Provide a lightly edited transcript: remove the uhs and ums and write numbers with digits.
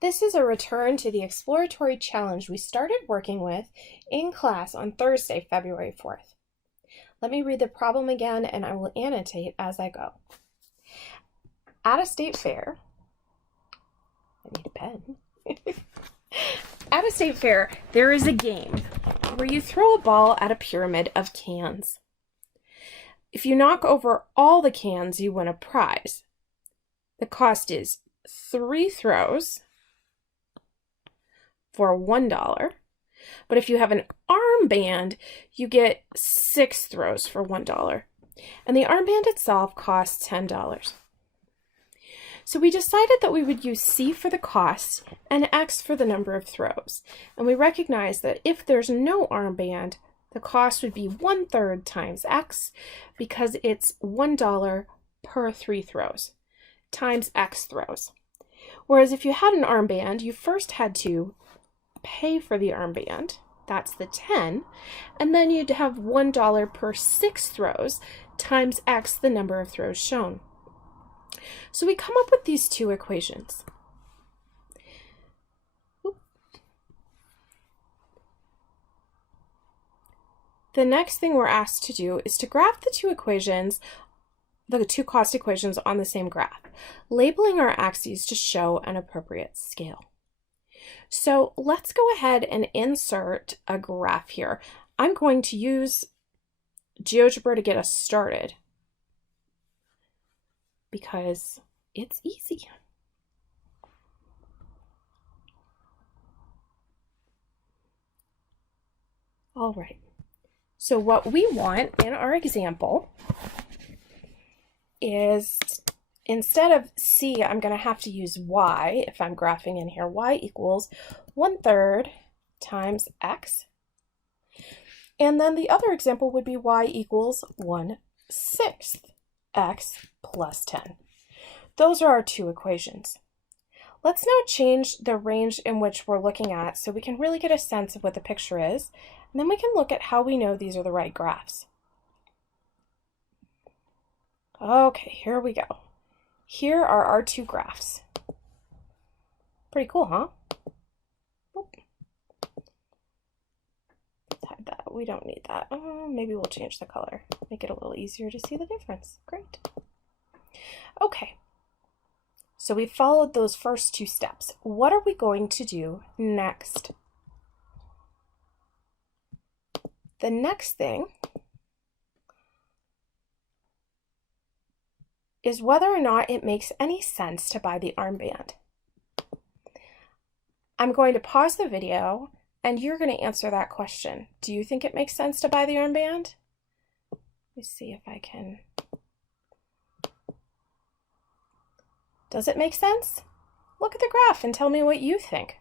This is a return to the exploratory challenge we started working with in class on Thursday, February 4th. Let me read the problem again and I will annotate as I go. At a state fair, I need a pen. At a state fair, there is a game where you throw a ball at a pyramid of cans. If you knock over all the cans, you win a prize. The cost is 3 throws for $1. But if you have an armband, you get 6 throws for $1. And the armband itself costs $10. So we decided that we would use C for the cost and X for the number of throws. And we recognized that if there's no armband, the cost would be 1/3 times X because it's $1 per 3 throws times X throws. Whereas if you had an armband, you first had to pay for the armband, that's the 10, and then you'd have $1 per 6 throws times X, the number of throws shown. So we come up with these two equations. The next thing we're asked to do is to graph the two equations, the two cost equations on the same graph, labeling our axes to show an appropriate scale. So let's go ahead and insert a graph here. I'm going to use GeoGebra to get us started because it's easy. All right. So what we want in our example is, instead of C, I'm going to have to use Y if I'm graphing in here. Y equals 1/3 times X. And then the other example would be Y equals 1/6 X plus 10. Those are our two equations. Let's now change the range in which we're looking at so we can really get a sense of what the picture is. And then we can look at how we know these are the right graphs. Okay, here we go. Here are our two graphs. Pretty cool, huh? Oop. Let's hide that. We don't need that. Oh, maybe we'll change the color. Make it a little easier to see the difference. Great. Okay. So we followed those first two steps. What are we going to do next? The next thing is whether or not it makes any sense to buy the armband. I'm going to pause the video and you're going to answer that question. Do you think it makes sense to buy the armband? Let me see if I can. Does it make sense? Look at the graph and tell me what you think.